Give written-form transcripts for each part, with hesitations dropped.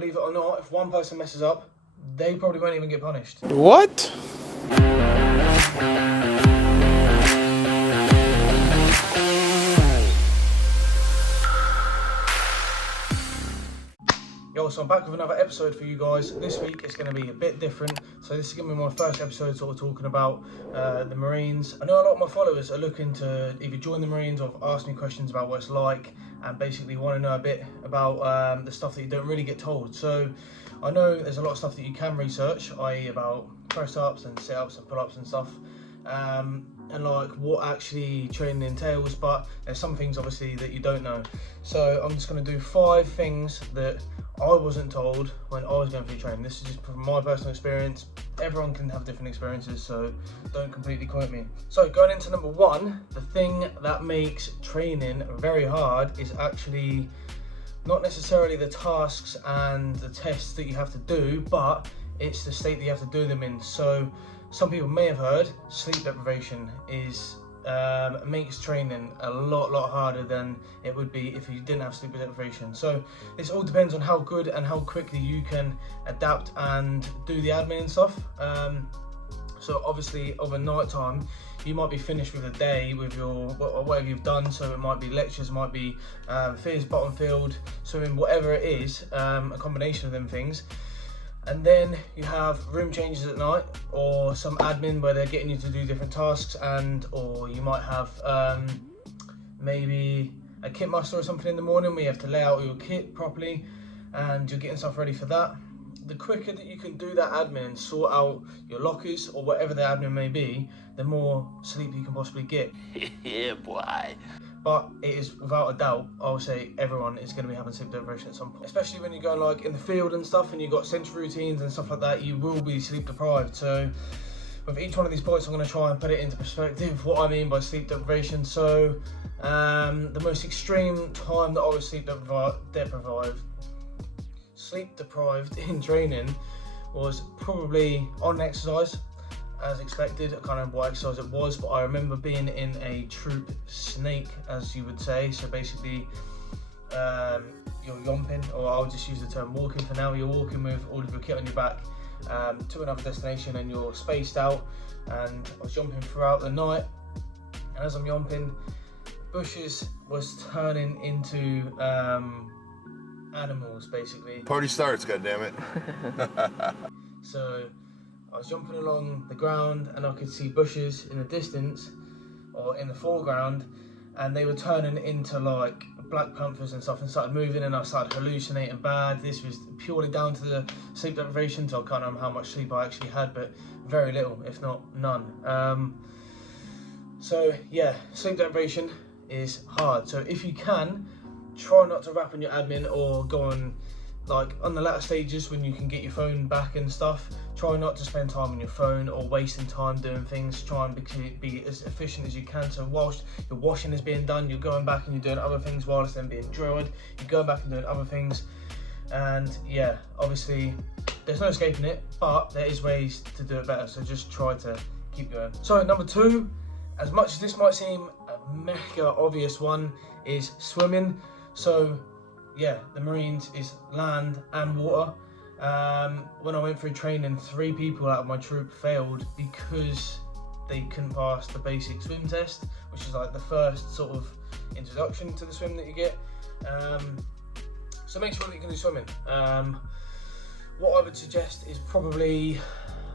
believe it or not, if one person messes up, they probably won't even get punished. What? Yo, so I'm back with another episode for you guys. This week it's going to be a bit different. So this is going to be my first episode sort of talking about the Marines. I know a lot of my followers are looking to either join the Marines or ask me questions about what it's like and basically want to know a bit about the stuff that you don't really get told. So I know there's a lot of stuff that you can research, i.e. about press-ups and sit-ups and pull-ups and stuff. And like what actually training entails, but there's some things obviously that you don't know. So I'm just going to do 5 things that I wasn't told when I was going through training. This is just from my personal experience. Everyone can have different experiences, so don't completely quote me. So going into number 1, the thing that makes training very hard is actually not necessarily the tasks and the tests that you have to do, but it's the state that you have to do them in. So some people may have heard sleep deprivation makes training a lot harder than it would be if you didn't have sleep deprivation. So this all depends on how good and how quickly you can adapt and do the admin and stuff. So obviously over night time you might be finished with a day with your whatever you've done. So it might be lectures, might be fizz, bottom field, swimming, whatever it is, a combination of them things. And then you have room changes at night, or some admin where they're getting you to do different tasks, or you might have maybe a kit muster or something in the morning where you have to lay out your kit properly and you're getting stuff ready for that. The quicker that you can do that admin and sort out your lockers or whatever the admin may be, the more sleep you can possibly get. Yeah, boy. But it is without a doubt, I would say everyone is going to be having sleep deprivation at some point. Especially when you're going like in the field and stuff and you've got central routines and stuff like that, you will be sleep deprived. So with each one of these points, I'm going to try and put it into perspective what I mean by sleep deprivation. So the most extreme time that I was sleep deprived in training was probably on exercise. As expected. I can't remember what exercise it was, but I remember being in a troop snake, as you would say. So basically you're yomping, or I'll just use the term walking for now. You're walking with all of your kit on your back to another destination and you're spaced out. And I was jumping throughout the night, and as I'm jumping, bushes was turning into animals basically. Party starts, goddammit. So I was jumping along the ground and I could see bushes in the distance or in the foreground, and they were turning into like black panthers and stuff and started moving, and I started hallucinating bad. This was purely down to the sleep deprivation, so I can't remember how much sleep I actually had, but very little, if not none. So yeah, sleep deprivation is hard. So if you can, try not to wrap on your admin or go on like on the latter stages when you can get your phone back and stuff. Try not to spend time on your phone or wasting time doing things. Try and be as efficient as you can. So whilst your washing is being done, you're going back and you're doing other things whilst then being dried. You're going back and doing other things. And yeah, obviously there's no escaping it, but there is ways to do it better. So just try to keep going. So number 2, as much as this might seem a mega obvious one, is swimming. So yeah, the Marines is land and water. When I went through training, 3 people out of my troop failed because they couldn't pass the basic swim test, which is like the first sort of introduction to the swim that you get. So make sure that you can do swimming. What I would suggest is probably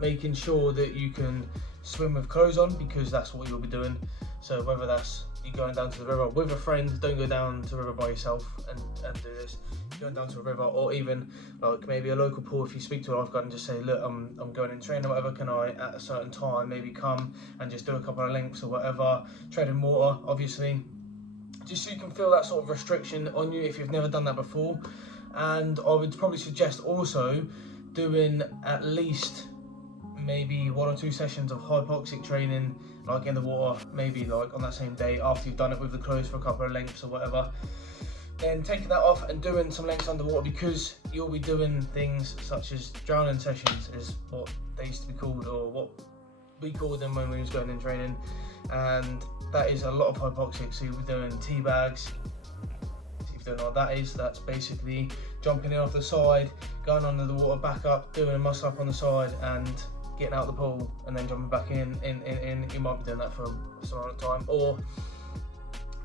making sure that you can swim with clothes on, because that's what you'll be doing. So whether that's you going down to the river with a friend, don't go down to the river by yourself and do this. Going down to a river, or even like maybe a local pool, if you speak to a lifeguard and just say, look, I'm going in training or whatever, can I at a certain time maybe come and just do a couple of links or whatever, tread in water obviously, just so you can feel that sort of restriction on you if you've never done that before. And I would probably suggest also doing at least maybe 1 or 2 sessions of hypoxic training, like in the water, maybe like on that same day after you've done it with the clothes for a couple of lengths or whatever. Then taking that off and doing some lengths underwater, because you'll be doing things such as drowning sessions, is what they used to be called, or what we called them when we was going in training. And that is a lot of hypoxic, so you'll be doing tea bags. If you don't know what that is, that's basically jumping in off the side, going under the water, back up, doing a muscle up on the side, and getting out of the pool, and then jumping back in. You might be doing that for some amount of time, or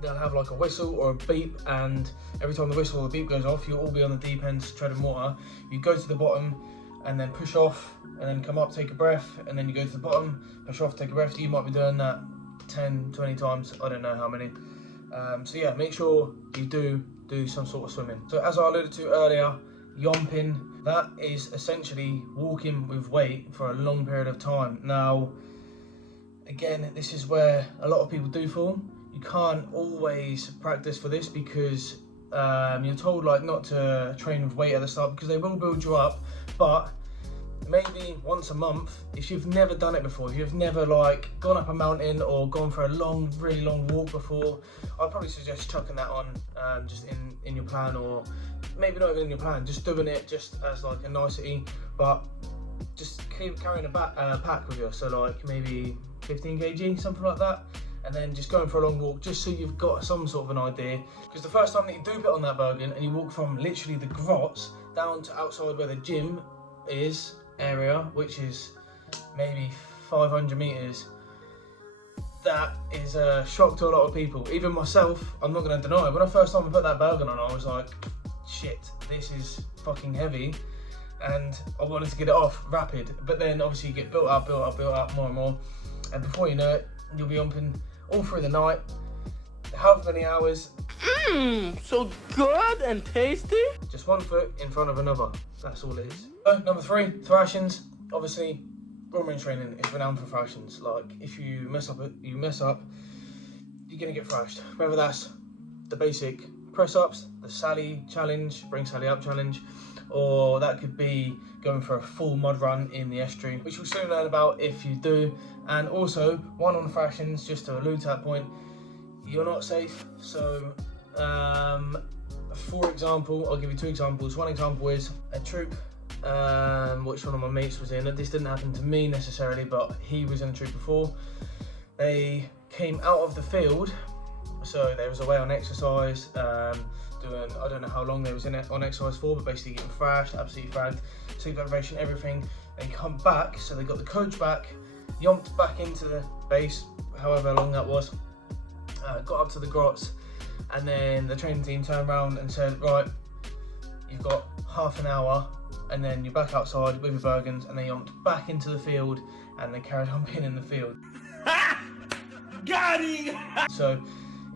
they'll have like a whistle or a beep, and every time the whistle or the beep goes off, you'll all be on the deep end treading water. You go to the bottom and then push off, and then come up, take a breath, and then you go to the bottom, push off, take a breath. You might be doing that 10, 20 times, I don't know how many. So yeah, make sure you do some sort of swimming. So as I alluded to earlier, yomping, that is essentially walking with weight for a long period of time. Now, again, this is where a lot of people do fall. You can't always practice for this because you're told like not to train with weight at the start because they will build you up, but maybe once a month, if you've never done it before, if you've never like gone up a mountain or gone for a long, really long walk before, I'd probably suggest chucking that on just in your plan, or maybe not even in your plan, just doing it just as like a nicety, but just keep carrying a pack with you, so like maybe 15 kg, something like that, and then just going for a long walk just so you've got some sort of an idea. Because the first time that you do get on that Bergen and you walk from literally the grots down to outside where the gym is area, which is maybe 500 meters, that is a shock to a lot of people, even myself. I'm not going to deny it. When I first time I put that Bergen on, I was like, shit, this is fucking heavy, and I wanted to get it off rapid. But then obviously you get built up more and more, and before you know it, you'll be jumping all through the night, however many hours. So good and tasty. Just one foot in front of another. That's all it is. So, number 3, thrashings. Obviously, RoyalMarines training is renowned for thrashings. Like, if you mess up, you're gonna get thrashed. Whether that's the basic press-ups, the Sally challenge, bring Sally up challenge, or that could be going for a full mud run in the estuary, which you'll soon learn about if you do. And also, one on thrashings, just to allude to that point, you're not safe. So, for example, I'll give you 2 examples. One example is a troop, which one of my mates was in. This didn't happen to me necessarily, but he was in a troop before. They came out of the field, so they was away on exercise, doing, I don't know how long they was on exercise for, but basically getting thrashed, absolutely fragged, sleep deprivation, everything. They come back, so they got the coach back, yomped back into the base, however long that was, got up to the grots, and then the training team turned around and said, right, you've got half an hour, and then you're back outside with your Bergens, and they yomped back into the field, and they carried on being in the field. Got him! So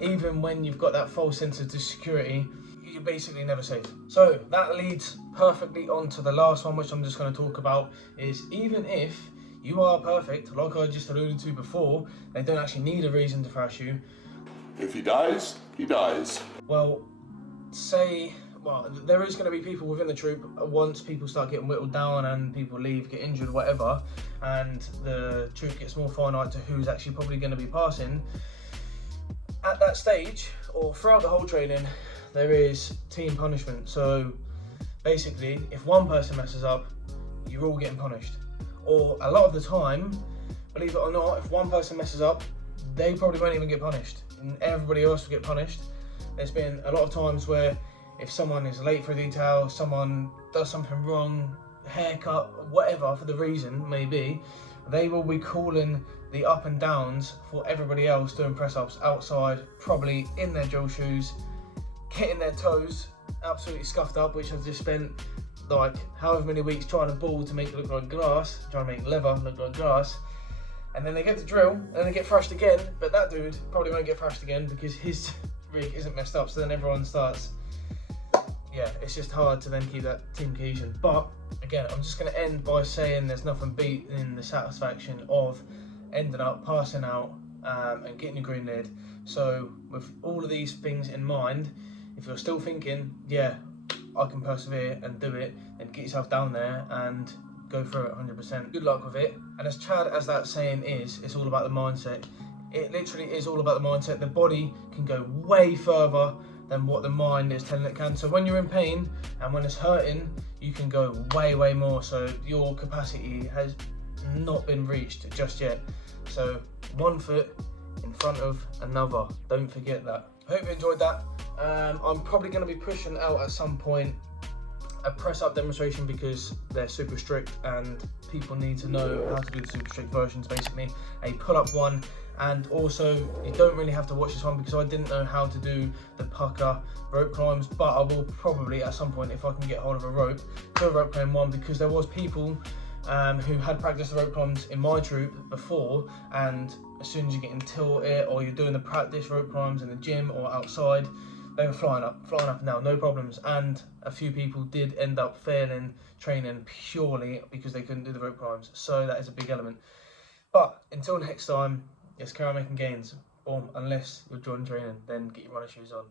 even when you've got that false sense of security, you're basically never safe. So that leads perfectly on to the last one, which I'm just going to talk about, is even if you are perfect, like I just alluded to before, they don't actually need a reason to thrash you. If he dies, he dies. Well, there is going to be people within the troop, once people start getting whittled down and people leave, get injured, whatever, and the troop gets more finite to who's actually probably going to be passing. At that stage, or throughout the whole training, there is team punishment. So basically, if one person messes up, you're all getting punished. Or a lot of the time, believe it or not, if one person messes up, they probably won't even get punished, and everybody else will get punished. There's been a lot of times where if someone is late for a detail, someone does something wrong, haircut, whatever for the reason may be, they will be calling the up and downs for everybody else doing press-ups outside, probably in their drill shoes, getting their toes absolutely scuffed up, which I've just spent like however many weeks trying to ball to make it look like glass, trying to make leather look like glass. And then they get to drill, and then they get thrashed again, but that dude probably won't get thrashed again because his rig isn't messed up, so then everyone starts, yeah, it's just hard to then keep that team cohesion. But again, I'm just going to end by saying there's nothing beating the satisfaction of ending up passing out and getting your green lid. So with all of these things in mind, if you're still thinking, yeah, I can persevere and do it, then get yourself down there and go through it 100%. Good luck with it. And as Chad as that saying is, it's all about the mindset. It literally is all about the mindset. The body can go way further than what the mind is telling it can. So when you're in pain and when it's hurting, you can go way, way more. So your capacity has not been reached just yet. So one foot in front of another. Don't forget that. I hope you enjoyed that. I'm probably going to be pushing out at some point a press up demonstration because they're super strict and people need to know how to do the super strict versions. Basically a pull-up one, and also you don't really have to watch this one because I didn't know how to do the pucker rope climbs, but I will probably at some point, if I can get hold of a rope, do a rope climb one, because there was people who had practiced the rope climbs in my troop before, and as soon as you get into it or you're doing the practice rope climbs in the gym or outside, they were flying up and down, no problems. And a few people did end up failing training purely because they couldn't do the rope climbs. So that is a big element. But until next time, yes, carry on making gains. Boom. Unless you're joining training, then get your running shoes on.